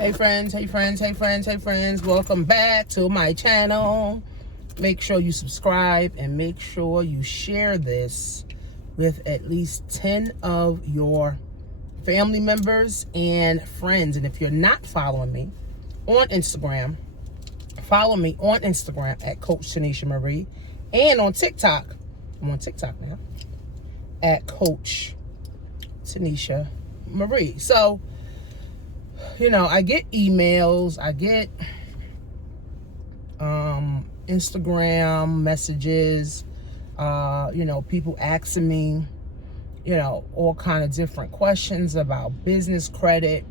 Hey friends, welcome back to my channel. Make sure you subscribe and make sure you share this with at least 10 of your family members and friends. And if you're not following me on Instagram, follow me on Instagram at Coach Tanisha Marie, and on TikTok, I'm on TikTok now, at Coach Tanisha Marie. So, I get emails, I get Instagram messages, people asking me, all kind of different questions about business credit.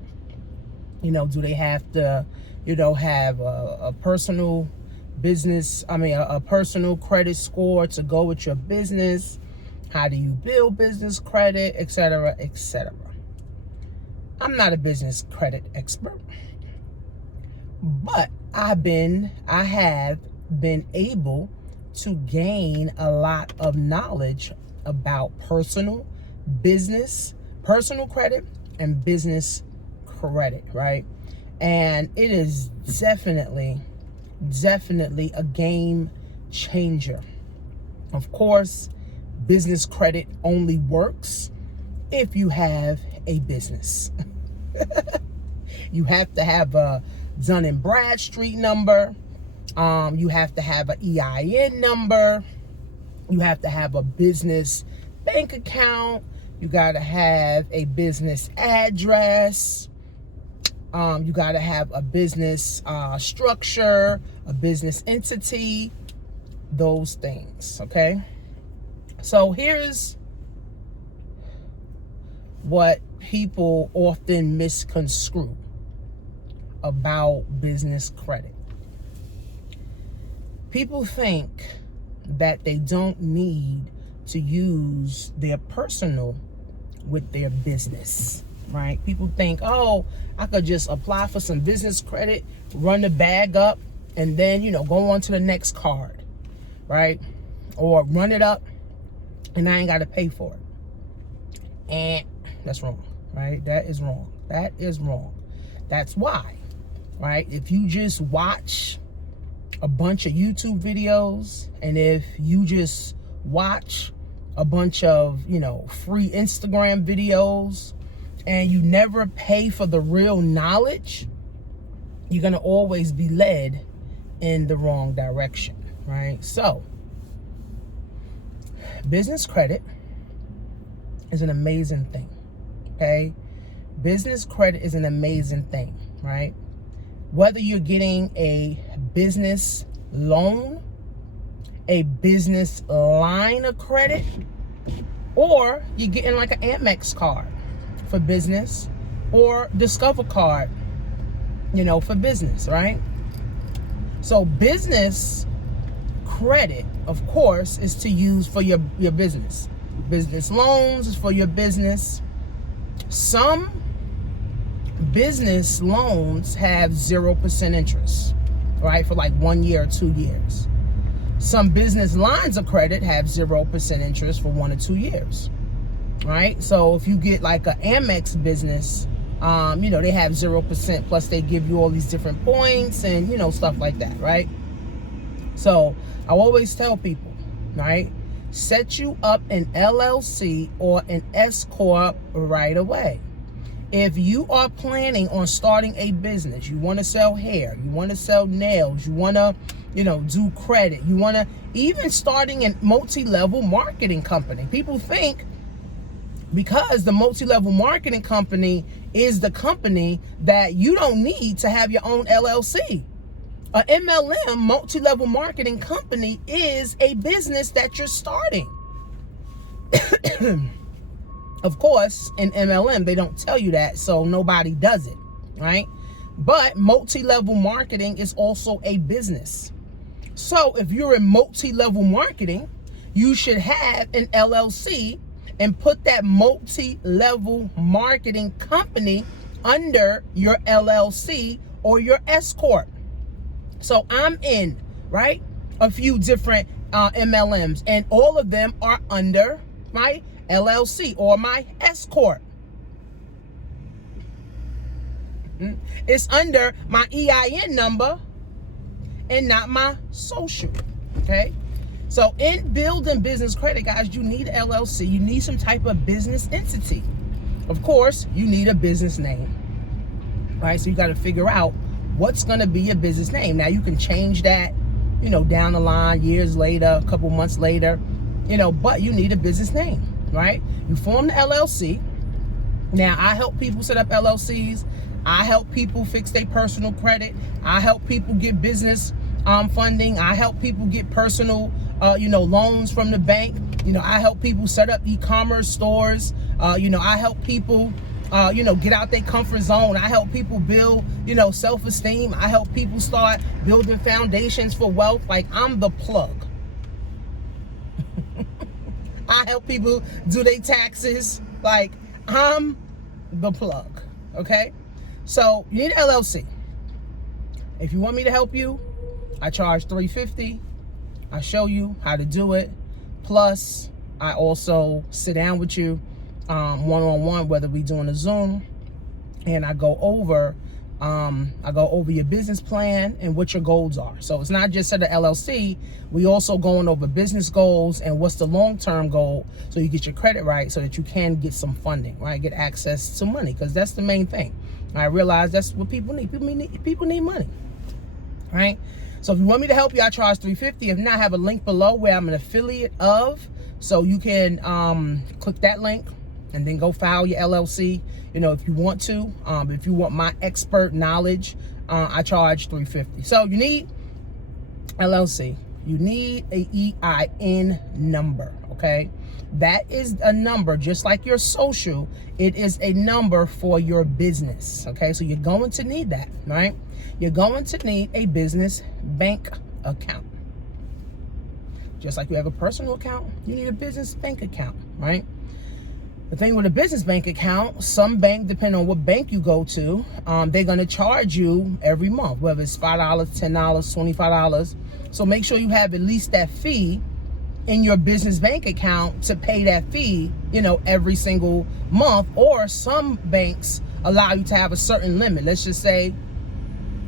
Do they have to, have a personal business, a personal credit score to go with your business? How do you build business credit, etc., etc.? I'm not a business credit expert, but I have been able to gain a lot of knowledge about personal credit and business credit, right? And it is definitely a game changer. Of course, business credit only works if you have a business. You have to have a Dun & Bradstreet number. You have to have an EIN number. You have to have a business bank account. You got to have a business address. You got to have a business structure, a business entity, those things, okay? So here's what people often misconstrue about business credit. People think that they don't need to use their personal with their business, right? People think, oh, I could just apply for some business credit, run the bag up, and then, go on to the next card, right? Or run it up and I ain't got to pay for it. And that's wrong, right? That is wrong. That's why, right? If you just watch a bunch of YouTube videos, and if you just watch a bunch of, free Instagram videos, and you never pay for the real knowledge, you're going to always be led in the wrong direction, right? So, business credit is an amazing thing. Okay, business credit is an amazing thing, right? Whether you're getting a business loan, a business line of credit, or you're getting like an Amex card for business, or Discover card, for business, right? So business credit, of course, is to use for your business. Business loans is for your business. Some business loans have 0% interest, right? For like 1 year or 2 years. Some business lines of credit have 0% interest for 1 or 2 years, right? So if you get like an Amex business, they have 0%, plus they give you all these different points and, stuff like that, right? So I always tell people, right? Set you up an LLC or an S Corp right away. If you are planning on starting a business, you want to sell hair, you want to sell nails, you want to, do credit, you want to even starting a multi-level marketing company. People think because the multi-level marketing company is the company that you don't need to have your own LLC. A MLM, multi-level marketing company, is a business that you're starting. Of course, in MLM, they don't tell you that, so nobody does it, right? But multi-level marketing is also a business. So if you're in multi-level marketing, you should have an LLC and put that multi-level marketing company under your LLC or your S Corp. So I'm in, right, a few different MLMs, and all of them are under my LLC or my S Corp. It's under my EIN number and not my social, okay? So in building business credit, guys, you need an LLC. You need some type of business entity. Of course, you need a business name, right? So you got to figure out what's going to be your business name. Now, you can change that, down the line, years later, a couple months later, but you need a business name, right? You form the LLC. Now, I help people set up LLCs. I help people fix their personal credit. I help people get business funding. I help people get personal, loans from the bank. I help people set up e-commerce stores. I help people, get out their comfort zone. I help people build, self-esteem. I help people start building foundations for wealth. Like, I'm the plug. I help people do their taxes. Like, I'm the plug, okay? So you need an LLC. If you want me to help you, I charge $350. I show you how to do it. Plus, I also sit down with you one-on-one, whether we doing a Zoom, and I go over your business plan and what your goals are. So it's not just set an LLC. We also going over business goals and what's the long-term goal, so you get your credit right, so that you can get some funding, right? Get access to money, because that's the main thing. I realize that's what people need. People need money, right? So if you want me to help you, I charge $350. If not, I have a link below where I'm an affiliate of, so you can click that link and then go file your LLC, if you want to. If you want my expert knowledge, I charge $350. So you need LLC. You need a EIN number, okay? That is a number, just like your social. It is a number for your business, okay? So you're going to need that, right? You're going to need a business bank account. Just like you have a personal account, you need a business bank account, right? The thing with a business bank account, some bank, depending on what bank you go to, they're going to charge you every month, whether it's $5, $10, $25. So make sure you have at least that fee in your business bank account to pay that fee, every single month. Or some banks allow you to have a certain limit. Let's just say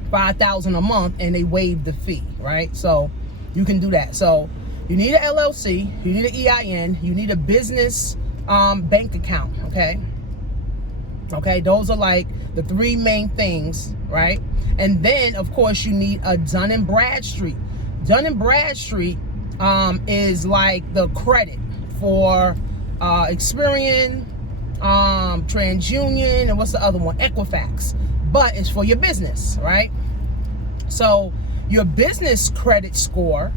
$5,000 a month, and they waive the fee, right? So you can do that. So you need an LLC, you need an EIN, you need a business bank account, okay, those are like the three main things, right? And then of course you need a Dun & Bradstreet. Dun & Bradstreet is like the credit for Experian, TransUnion, and what's the other one, Equifax, but it's for your business, right? So your business credit score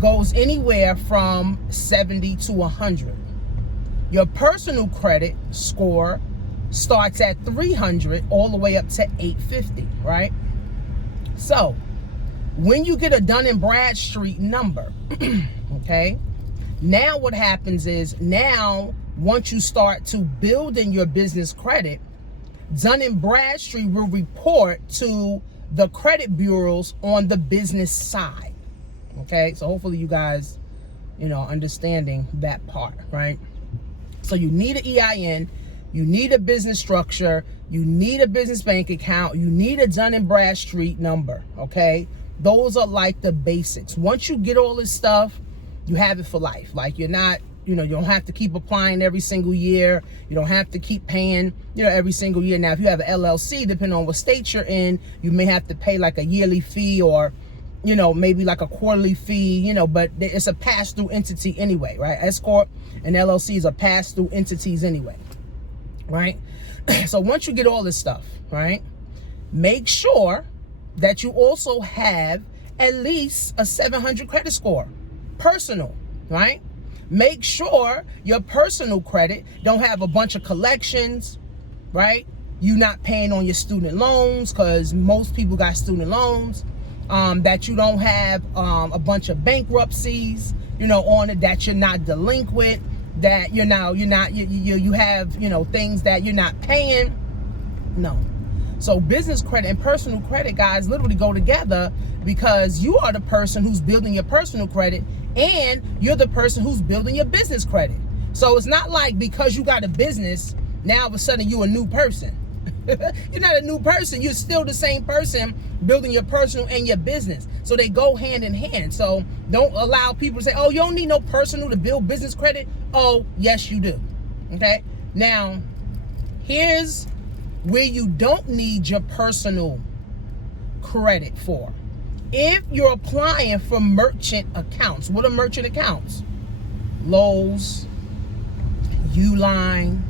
goes anywhere from 70 to 100. Your personal credit score starts at 300 all the way up to 850, right? So when you get a Dun & Bradstreet number, okay, now what happens is, now once you start to build in your business credit, Dun & Bradstreet will report to the credit bureaus on the business side, okay? So hopefully you guys, understanding that part, right? So you need an EIN, you need a business structure, you need a business bank account, you need a Dun & Bradstreet number, okay? Those are like the basics. Once you get all this stuff, you have it for life. Like, you're not, you don't have to keep applying every single year. You don't have to keep paying, every single year. Now, if you have an LLC, depending on what state you're in, you may have to pay like a yearly fee, or maybe like a quarterly fee, but it's a pass-through entity anyway, right? S Corp and LLCs are pass-through entities anyway, right? So once you get all this stuff, right, make sure that you also have at least a 700 credit score, personal, right? Make sure your personal credit don't have a bunch of collections, right? You're not paying on your student loans, because most people got student loans. That you don't have a bunch of bankruptcies, on it, that you're not delinquent, that you have, things that you're not paying. No. So business credit and personal credit, guys, literally go together, because you are the person who's building your personal credit, and you're the person who's building your business credit. So it's not like because you got a business, now all of a sudden you're a new person. You're not a new person. You're still the same person building your personal and your business. So they go hand in hand. So don't allow people to say, oh, you don't need no personal to build business credit. Oh, yes, you do. Okay. Now, here's where you don't need your personal credit for. If you're applying for merchant accounts, what are merchant accounts? Lowe's, Uline,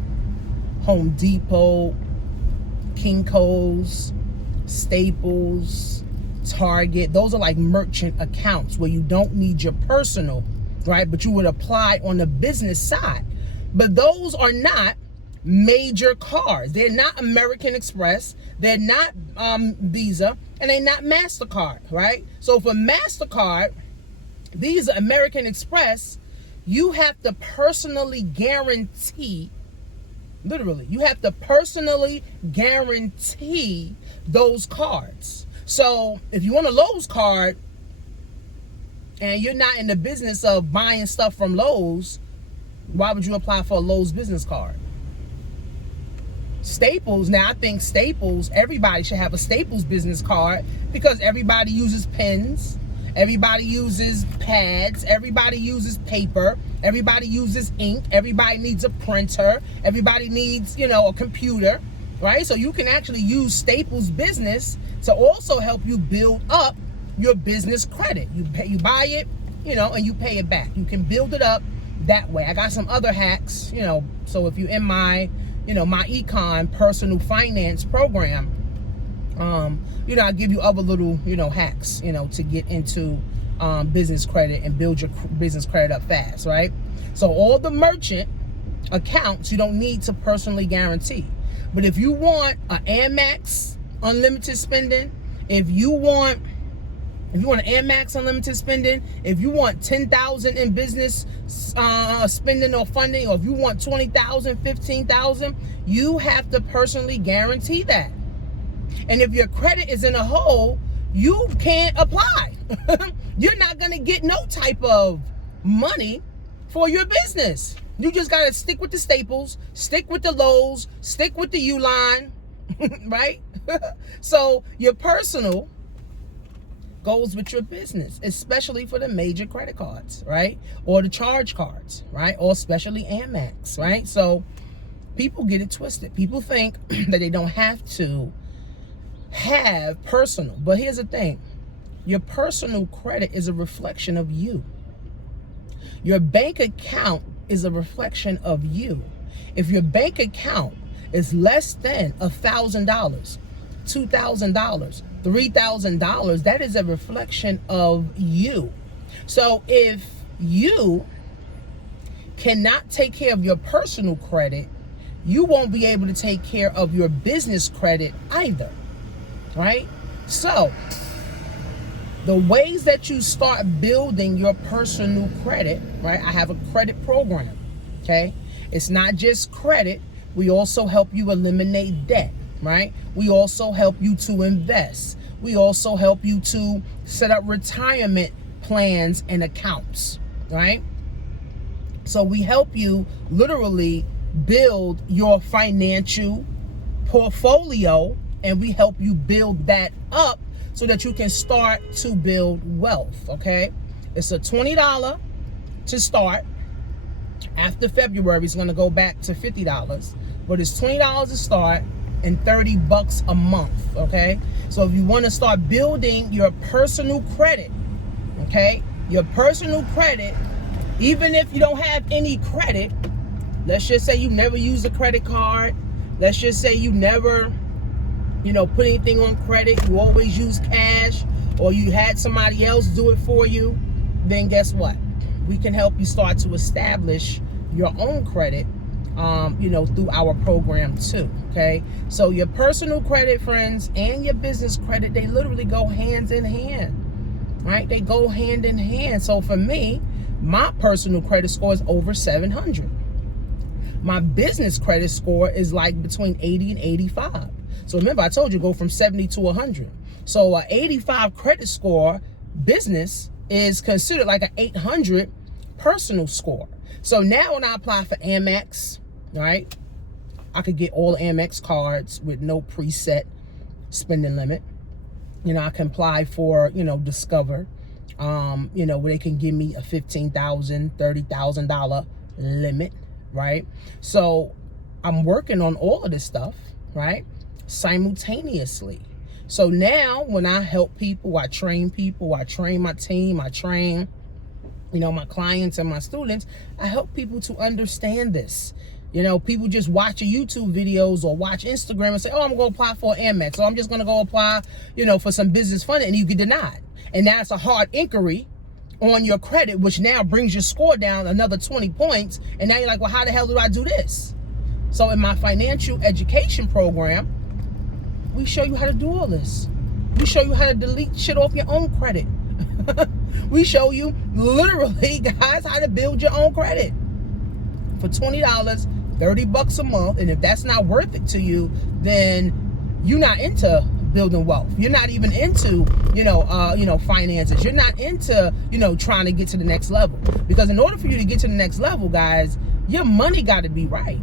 Home Depot, Kinko's, Staples, Target. Those are like merchant accounts where you don't need your personal, right? But you would apply on the business side. But those are not major cards. They're not American Express. They're not Visa, and they're not MasterCard, right? So for MasterCard, Visa, American Express, you have to personally guarantee, literally, you have to personally guarantee those cards. So if you want a Lowe's card and you're not in the business of buying stuff from Lowe's, why would you apply for a Lowe's business card? Staples, now I think Staples, everybody should have a Staples business card because everybody uses pens, everybody uses pads, everybody uses paper, everybody uses ink, everybody needs a printer, everybody needs, a computer, right? So you can actually use Staples business to also help you build up your business credit. You buy it, and you pay it back. You can build it up that way. I got some other hacks, so if you're in my my econ personal finance program, I give you other little, hacks, to get into business credit and build your business credit up fast, right? So all the merchant accounts, you don't need to personally guarantee. But if you want an Amex unlimited spending, if you want an Amex unlimited spending, if you want $10,000 in business spending or funding, or if you want $20,000, $15,000, you have to personally guarantee that. And if your credit is in a hole, you can't apply. You're not going to get no type of money for your business. You just got to stick with the Staples, stick with the Lowe's, stick with the Uline, right? So your personal goes with your business, especially for the major credit cards, right? Or the charge cards, right? Or especially Amex, right? So people get it twisted. People think that they don't have to have personal. But here's the thing. Your personal credit is a reflection of you. Your bank account is a reflection of you. If your bank account is less than $1,000, $2,000, $3,000, that is a reflection of you. So if you cannot take care of your personal credit, you won't be able to take care of your business credit either, right? So the ways that you start building your personal credit, right? I have a credit program, okay? It's not just credit. We also help you eliminate debt, right? We also help you to invest. We also help you to set up retirement plans and accounts, right? So we help you literally build your financial portfolio, and we help you build that up so that you can start to build wealth, okay? It's a $20 to start. After February, it's going to go back to $50, but it's $20 to start and $30 a month, okay? So if you want to start building your personal credit, okay? Your personal credit, even if you don't have any credit, let's just say you never use a credit card. Let's just say you never, put anything on credit. You always use cash, or you had somebody else do it for you. Then guess what? We can help you start to establish your own credit, through our program too, okay? So your personal credit, friends, and your business credit, they literally go hands in hand, right? They go hand in hand. So for me, my personal credit score is over 700. My business credit score is like between 80 and 85. So remember, I told you go from 70 to 100. So an 85 credit score business is considered like an 800 personal score. So now when I apply for Amex, right, I could get all Amex cards with no preset spending limit. You know, I can apply for, you know, Discover, you know, where they can give me a $15,000, $30,000 limit, right? So I'm working on all of this stuff, right, simultaneously. So now when I help people, I train my team, I train, you know, my clients and my students, I help people to understand this. You know, people just watch YouTube videos or watch Instagram and say, oh, I'm going to apply for Amex, or I'm just going to go apply, you know, for some business funding, and you get denied. And now it's a hard inquiry on your credit, which now brings your score down another 20 points. And now you're like, well, how the hell do I do this? So in my financial education program, we show you how to do all this. We show you how to delete shit off your own credit. We show you literally, guys, how to build your own credit for $20, $30 a month. And if that's not worth it to you, then you're not into building wealth. You're not even into, you know, finances. You're not into, you know, trying to get to the next level. Because in order for you to get to the next level, guys, your money got to be right.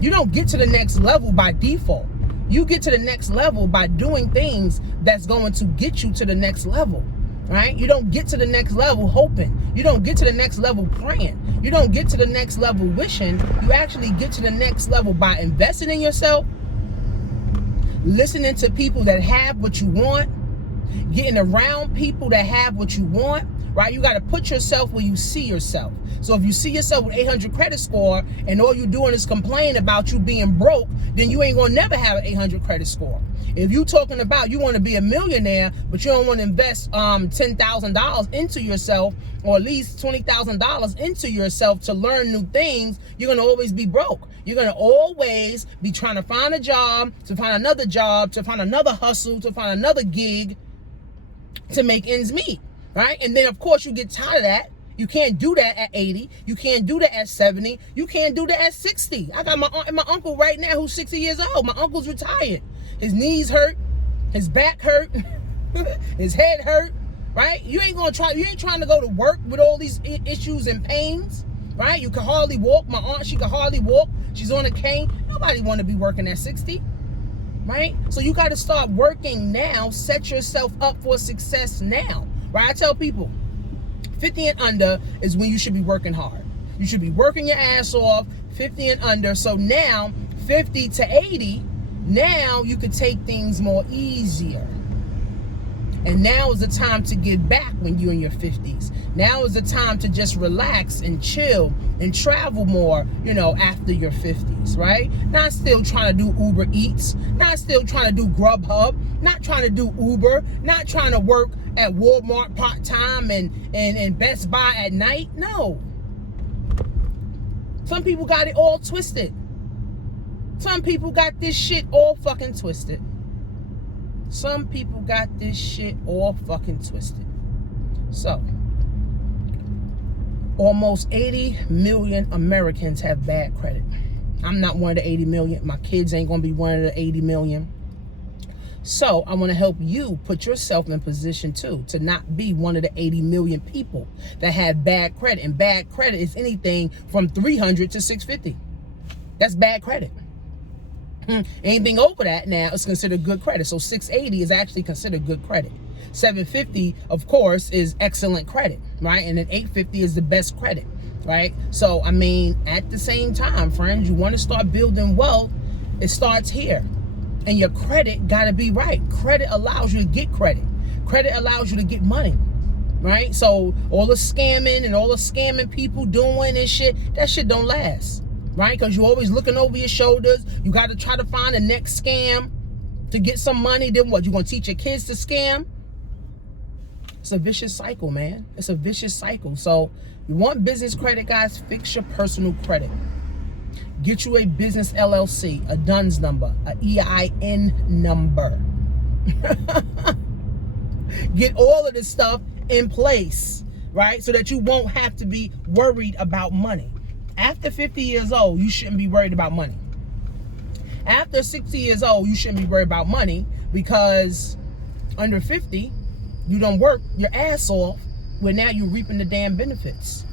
You don't get to the next level by default. You get to the next level by doing things that's going to get you to the next level, right? You don't get to the next level hoping. You don't get to the next level praying. You don't get to the next level wishing. You actually get to the next level by investing in yourself, listening to people that have what you want, getting around people that have what you want, right? You got to put yourself where you see yourself. So if you see yourself with 800 credit score and all you're doing is complain about you being broke, then you ain't going to never have an 800 credit score. If you talking about you want to be a millionaire, but you don't want to invest $10,000 into yourself, or at least $20,000 into yourself to learn new things, you're going to always be broke. You're going to always be trying to find a job, to find another job, to find another hustle, to find another gig to make ends meet, right? And then, of course, you get tired of that. You can't do that at 80. You can't do that at 70. You can't do that at 60. I got my aunt and my uncle right now who's 60 years old. My uncle's retired. His knees hurt. His back hurt. His head hurt, right? You ain't trying to go to work with all these issues and pains, right? You can hardly walk. My aunt, she can hardly walk. She's on a cane. Nobody want to be working at 60, right? So you got to start working now. Set yourself up for success now, right? I tell people, 50 and under is when you should be working hard. You should be working your ass off, 50 and under. So now, 50 to 80, now you can take things more easier. And now is the time to give back when you're in your 50s. Now is the time to just relax and chill and travel more, you know, after your 50s, right? Not still trying to do Uber Eats, not still trying to do Grubhub, not trying to do Uber, not trying to work at Walmart part-time and Best Buy at night. No. Some people got it all twisted. Some people got this shit all fucking twisted. Some people got this shit all fucking twisted. So, almost 80 million Americans have bad credit. I'm not one of the 80 million. My kids ain't gonna be one of the 80 million. So, I want to help you put yourself in position too, to not be one of the 80 million people that have bad credit. And bad credit is anything from 300 to 650. That's bad credit. Anything over that now is considered good credit. So 680 is actually considered good credit. 750, of course, is excellent credit, right? And then 850 is the best credit, right? So, I mean, at the same time, friends, you want to start building wealth, it starts here. And your credit got to be right. Credit allows you to get credit. Credit allows you to get money, right? So all the scamming and all the scamming people doing and shit, that shit don't last. Right? Because you're always looking over your shoulders. You got to try to find the next scam to get some money. Then what? You going to teach your kids to scam? It's a vicious cycle, man. It's a vicious cycle. So you want business credit, guys? Fix your personal credit. Get you a business LLC, a DUNS number, a EIN number. Get all of this stuff in place, right? So that you won't have to be worried about money. After 50 years old, you shouldn't be worried about money. After 60 years old, you shouldn't be worried about money, because under 50, you don't work your ass off, where now you're reaping the damn benefits.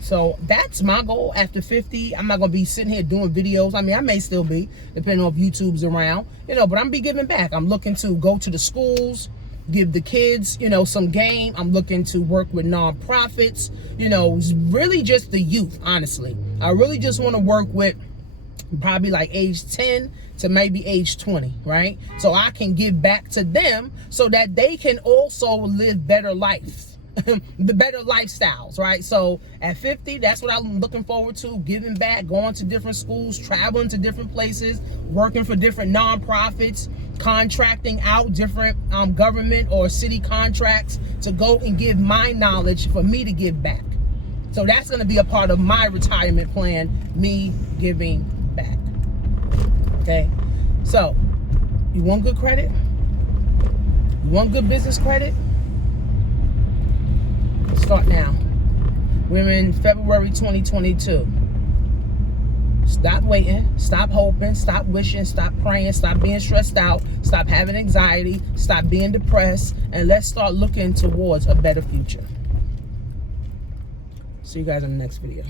So that's my goal after 50. I'm not going to be sitting here doing videos. I mean, I may still be, depending on if YouTube's around, but I'm going to be giving back. I'm looking to go to the schools, give the kids, some game. I'm looking to work with nonprofits, really just the youth, honestly. I really just want to work with probably like age 10 to maybe age 20, right? So I can give back to them so that they can also live better life. The better lifestyles, right? So at 50, that's what I'm looking forward to, giving back, going to different schools, traveling to different places, working for different nonprofits, contracting out different government or city contracts to go and give my knowledge for me to give back. So that's going to be a part of my retirement plan, me giving back. Okay, so you want good credit? You want good business credit? Start now. We're in February 2022. Stop waiting, stop hoping, stop wishing, stop praying, stop being stressed out, stop having anxiety, stop being depressed, and let's start looking towards a better future. See you guys in the next video.